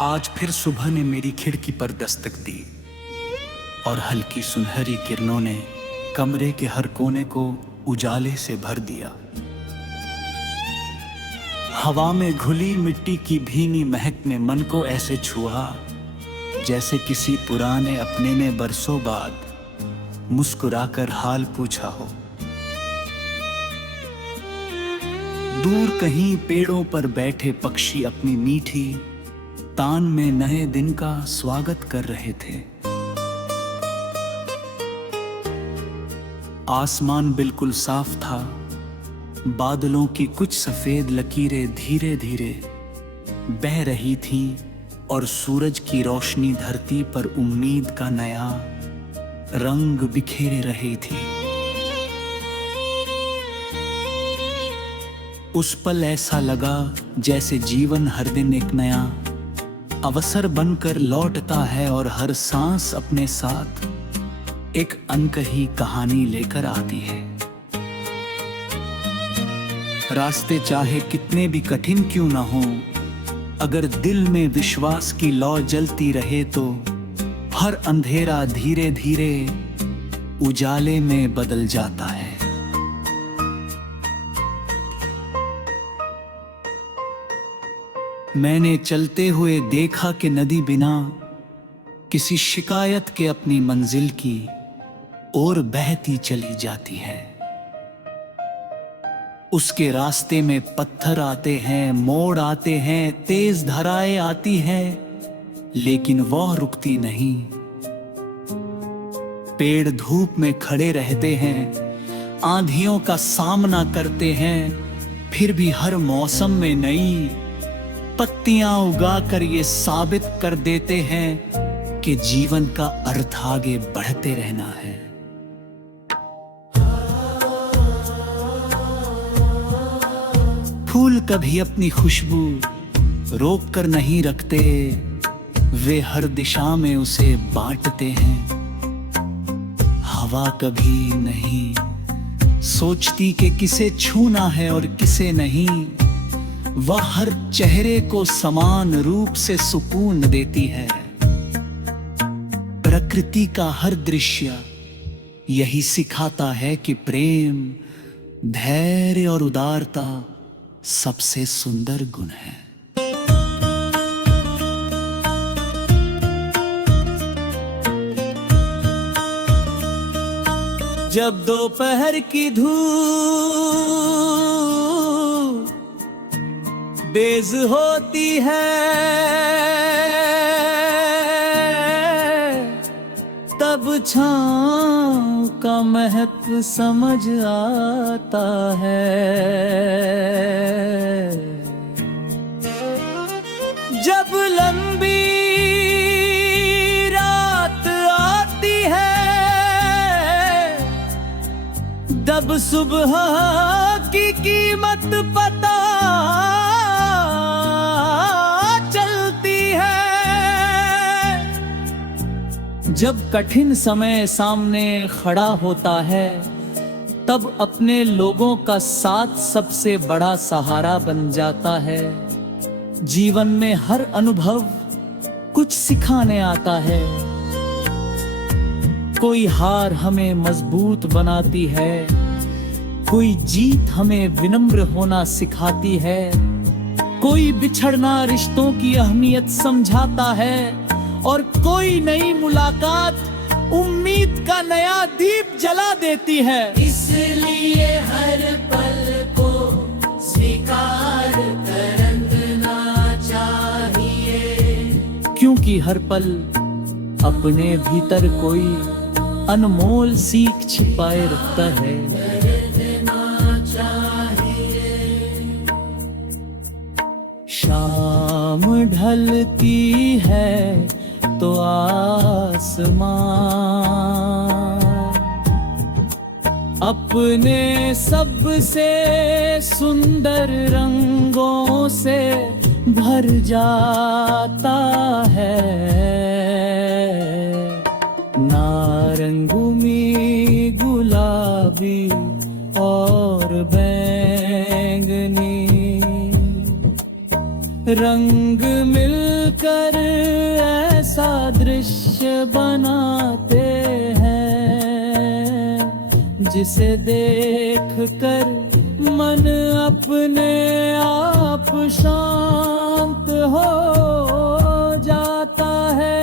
आज फिर सुबह ने मेरी खिड़की पर दस्तक दी और हल्की सुनहरी किरणों ने कमरे के हर कोने को उजाले से भर दिया। हवा में घुली मिट्टी की भीनी महक ने मन को ऐसे छुआ जैसे किसी पुराने अपने ने बरसों बाद मुस्कुराकर हाल पूछा हो। दूर कहीं पेड़ों पर बैठे पक्षी अपनी मीठी तान में नए दिन का स्वागत कर रहे थे। आसमान बिल्कुल साफ था, बादलों की कुछ सफेद लकीरें धीरे धीरे बह रही थीं और सूरज की रोशनी धरती पर उम्मीद का नया रंग बिखेरे रही थी। उस पल ऐसा लगा जैसे जीवन हर दिन एक नया अवसर बनकर लौटता है और हर सांस अपने साथ एक अनकही कहानी लेकर आती है। रास्ते चाहे कितने भी कठिन क्यों ना हो, अगर दिल में विश्वास की लौ जलती रहे तो हर अंधेरा धीरे धीरे उजाले में बदल जाता है। मैंने चलते हुए देखा कि नदी बिना किसी शिकायत के अपनी मंजिल की ओर बहती चली जाती है। उसके रास्ते में पत्थर आते हैं, मोड़ आते हैं, तेज धाराएं आती हैं, लेकिन वह रुकती नहीं। पेड़ धूप में खड़े रहते हैं, आंधियों का सामना करते हैं, फिर भी हर मौसम में नई पत्तियां उगाकर ये साबित कर देते हैं कि जीवन का अर्थ आगे बढ़ते रहना है। फूल कभी अपनी खुशबू रोक कर नहीं रखते, वे हर दिशा में उसे बांटते हैं। हवा कभी नहीं सोचती कि किसे छूना है और किसे नहीं, वह हर चेहरे को समान रूप से सुकून देती है। प्रकृति का हर दृश्य यही सिखाता है कि प्रेम, धैर्य और उदारता सबसे सुंदर गुण है। जब दोपहर की धूप तेज होती है, तब छाँव का महत्व समझ आता है। जब लंबी रात आती है, तब सुबह की कीमत पता जब कठिन समय सामने खड़ा होता है, तब अपने लोगों का साथ सबसे बड़ा सहारा बन जाता है। जीवन में हर अनुभव कुछ सिखाने आता है। कोई हार हमें मजबूत बनाती है, कोई जीत हमें विनम्र होना सिखाती है, कोई बिछड़ना रिश्तों की अहमियत समझाता है और कोई नई मुलाकात उम्मीद का नया दीप जला देती है। इसलिए हर पल को स्वीकार करना चाहिए, क्योंकि हर पल अपने भीतर कोई अनमोल सीख छिपाए रखता है। शाम ढलती है तो आसमां अपने सबसे सुंदर रंगों से भर जाता है। नारंगी, गुलाबी और बैंगनी रंग मिलकर ऐसा दृश्य बनाते हैं जिसे देख कर मन अपने आप शांत हो जाता है।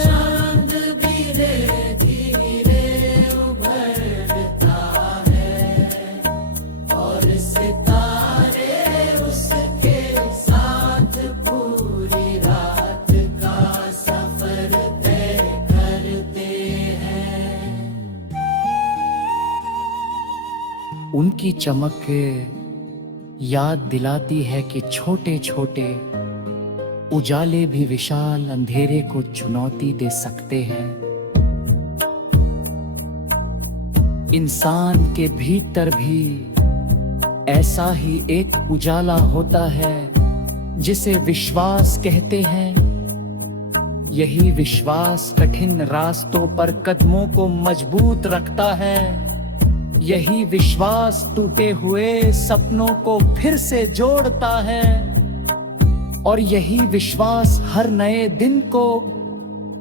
चांद भी धीरे धीरे उभरता है और सितारे उसके साथ पूरी रात का सफर तय करते हैं। उनकी चमक याद दिलाती है कि छोटे छोटे उजाले भी विशाल अंधेरे को चुनौती दे सकते हैं। इंसान के भीतर भी ऐसा ही एक उजाला होता है जिसे विश्वास कहते हैं। यही विश्वास कठिन रास्तों पर कदमों को मजबूत रखता है। यही विश्वास टूटे हुए सपनों को फिर से जोड़ता है और यही विश्वास हर नए दिन को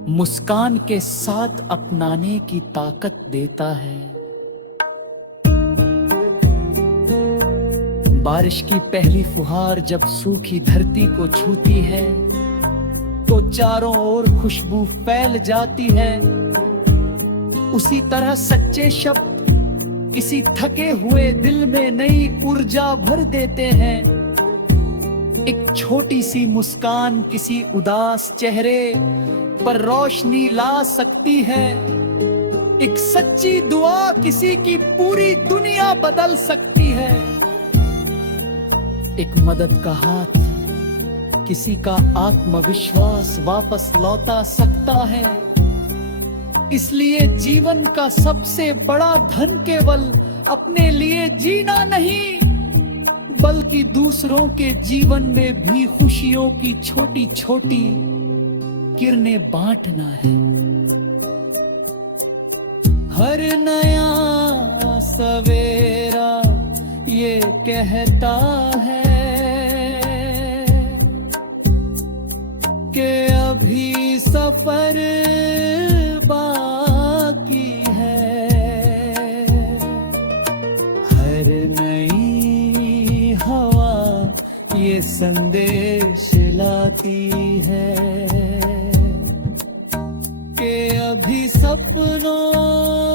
मुस्कान के साथ अपनाने की ताकत देता है। बारिश की पहली फुहार जब सूखी धरती को छूती है तो चारों ओर खुशबू फैल जाती है। उसी तरह सच्चे शब्द किसी थके हुए दिल में नई ऊर्जा भर देते हैं। एक छोटी सी मुस्कान किसी उदास चेहरे पर रोशनी ला सकती है। एक सच्ची दुआ किसी की पूरी दुनिया बदल सकती है। एक मदद का हाथ किसी का आत्मविश्वास वापस लौटा सकता है। इसलिए जीवन का सबसे बड़ा धन केवल अपने लिए जीना नहीं बल्कि दूसरों के जीवन में भी खुशियों की छोटी छोटी किरणें बांटना है। हर नया सवेरा ये कहता है कि अभी सफर बाकी है। हर नई हवा ये संदेश लाती है कि अभी सपनों